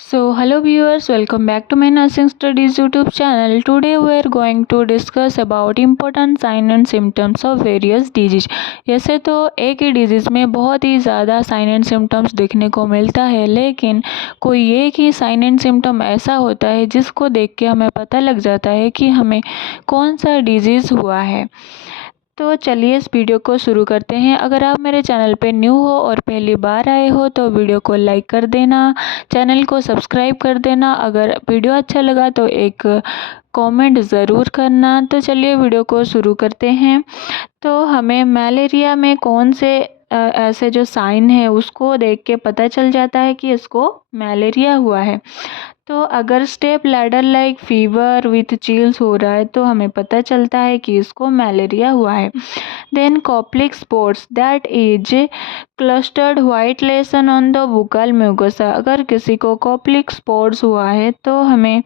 So hello viewers, welcome back to my nursing studies YouTube channel. Today we are going to discuss about important sign and symptoms of various disease. जैसे तो एक ही disease में बहुत ही ज़्यादा sign and symptoms देखने को मिलता है, लेकिन कोई एक ही साइन एंड सिम्टम ऐसा होता है जिसको देख के हमें पता लग जाता है कि हमें कौन सा डिजीज़ हुआ है। तो चलिए इस वीडियो को शुरू करते हैं। अगर आप मेरे चैनल पे न्यू हो और पहली बार आए हो तो वीडियो को लाइक कर देना, चैनल को सब्सक्राइब कर देना। अगर वीडियो अच्छा लगा तो एक कमेंट ज़रूर करना। तो चलिए वीडियो को शुरू करते हैं। तो हमें मलेरिया में कौन से ऐसे जो साइन है उसको देख के पता चल जाता है कि इसको मलेरिया हुआ है। तो अगर step ladder like fever with chills हो रहा है तो हमें पता चलता है कि इसको मलेरिया हुआ है। Then Koplik spots that is clustered white lesion on the buccal mucosa. अगर किसी को कॉप्लिक स्पॉट्स हुआ है तो हमें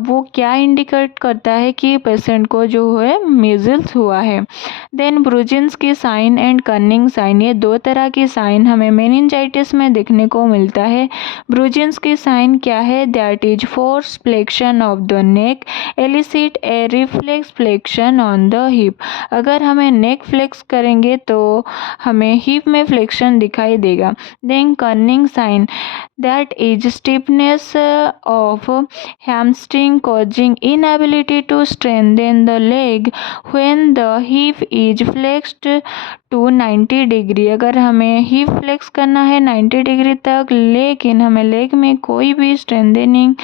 वो क्या इंडिकेट करता है कि पेशेंट को जो है मीजल्स हुआ है। देन ब्रुजिन्स की साइन एंड कर्निंग साइन, ये दो तरह की साइन हमें मेनिंजाइटिस में देखने को मिलता है। ब्रुजिन्स की साइन क्या है? That is force flexion of the neck elicit A reflex flexion on the hip. अगर हमें नेक फ्लेक्स करेंगे तो हमें हिप में फ्लेक्शन दिखाई देगा। Then Kernig sign that is stiffness of hamstring causing inability to strengthen the leg when the hip is flexed to 90 degree. अगर हमें हिप फ्लेक्स करना है 90 डिग्री तक, लेकिन हमें लेग में कोई भी स्ट्रेंथनिंग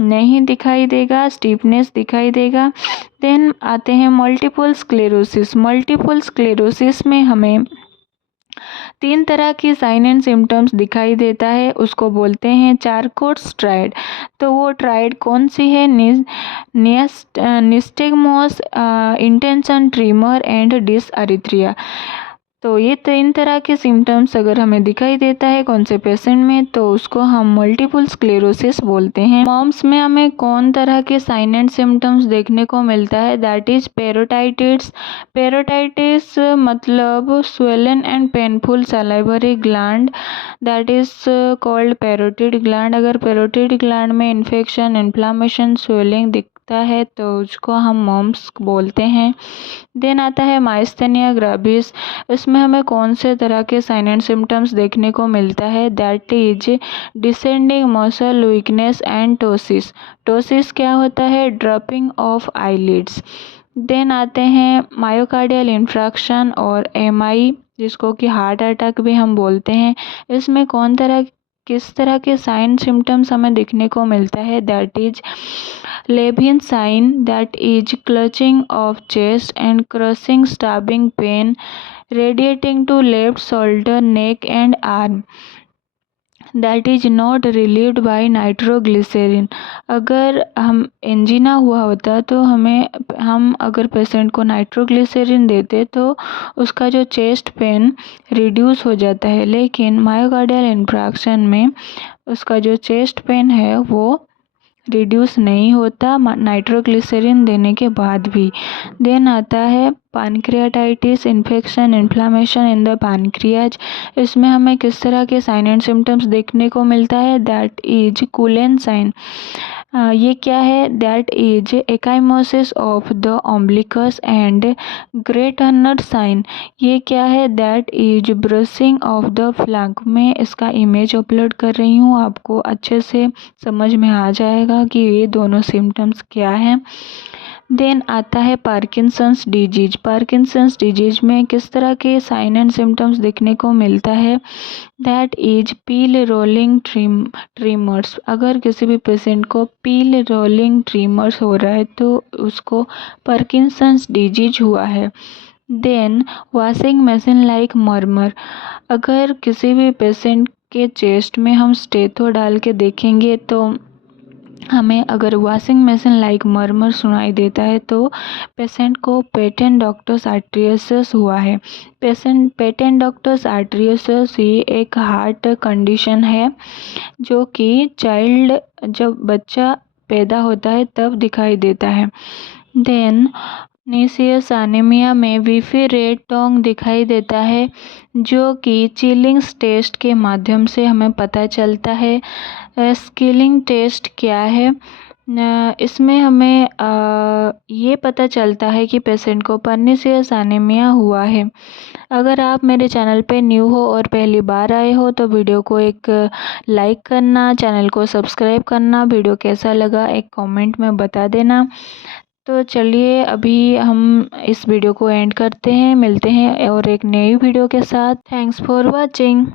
नहीं दिखाई देगा, स्टिफनेस दिखाई देगा। देन आते हैं मल्टीपल स्क्लेरोसिस। मल्टीपल स्क्लेरोसिस में हमें तीन तरह की साइन एंड सिम्टम्स दिखाई देता है, उसको बोलते हैं चारकोट स्ट्राइड। तो वो ट्राइड कौन सी है? निस्टेगमोस, इंटेंशन ट्रीमर एंड डिसअरिथ्रिया। तो ये तीन तरह के सिम्टम्स अगर हमें दिखाई देता है कौन से पेशेंट में तो उसको हम मल्टीपल स्क्लेरोसिस बोलते हैं। मॉम्स में हमें कौन तरह के साइन एंड सिम्टम्स देखने को मिलता है? That is पेरोटाइटिस। पेरोटाइटिस मतलब swollen and painful salivary gland, that is called parotid gland. अगर पेरोटिड ग्लैंड में इन्फेक्शन, इन्फ्लामेशन, स्वेलिंग दिखता है तो उसको हम मॉम्स बोलते हैं। देन आता है माइस्थेनिया ग्रेविस। इसमें हमें कौन से तरह के साइन एंड सिम्टम्स देखने को मिलता है? That is descending muscle weakness and ptosis. Ptosis क्या होता है? Dropping of eyelids. देन आते हैं मायोकार्डियल इंफ्रैक्शन और एमआई, जिसको कि हार्ट अटैक भी हम बोलते हैं। इसमें किस तरह के साइन सिम्टम्स हमें दिखने को मिलता है? That is Levine sign, that is clutching of chest and crushing stabbing pain radiating to left shoulder, neck and arm, that is not relieved by nitroglycerin। अगर हम एंजीना हुआ होता तो हम अगर पेशेंट को नाइट्रोग्लिसरीन देते तो उसका जो चेस्ट पेन रिड्यूस हो जाता है, लेकिन मायोकार्डियल इंफ्रैक्शन में उसका जो चेस्ट पेन है वो रिड्यूस नहीं होता नाइट्रोग्लिसरीन देने के बाद भी। देन आता है pancreatitis, infection, inflammation in the pancreas. इसमें हमें किस तरह के साइन एंड सिम्टम्स देखने को मिलता है? That is Cullen sign. ये क्या है? That is ecchymosis of the umbilicus and Grey Turner sign. ये क्या है? That is bruising of the flank. में इसका इमेज अपलोड कर रही हूँ, आपको अच्छे से समझ में आ जाएगा कि ये दोनों सिम्टम्स क्या हैं। देन आता है पार्किंसंस डिजीज। पार्किंसंस डिजीज में किस तरह के साइन एंड सिम्टम्स देखने को मिलता है? That is peel rolling tremors. अगर किसी भी पेशेंट को पील रोलिंग ट्रीमर्स हो रहा है तो उसको पार्किंसंस डिजीज हुआ है। Then washing machine like murmur. अगर किसी भी पेशेंट के चेस्ट में हम स्टेथो डाल के देखेंगे तो हमें अगर वॉशिंग मशीन लाइक मर्मर सुनाई देता है तो पेशेंट को पेटेंटोक्टस आर्ट्रियोसिस हुआ है। पेटेंटोक्टस आर्ट्रियोसिस ये एक हार्ट कंडीशन है जो कि जब बच्चा पैदा होता है तब दिखाई देता है। देन निसियस एनीमिया में वीफी रेड टोंग दिखाई देता है जो कि चिलिंग्स टेस्ट के माध्यम से हमें पता चलता है। स्किलिंग टेस्ट क्या है? इसमें हमें ये पता चलता है कि पेशेंट को पर्नीशियस एनीमिया हुआ है। अगर आप मेरे चैनल पे न्यू हो और पहली बार आए हो तो वीडियो को एक लाइक करना, चैनल को सब्सक्राइब करना, वीडियो कैसा लगा एक कमेंट में बता देना। तो चलिए अभी हम इस वीडियो को एंड करते हैं, मिलते हैं और एक नई वीडियो के साथ। Thanks for watching.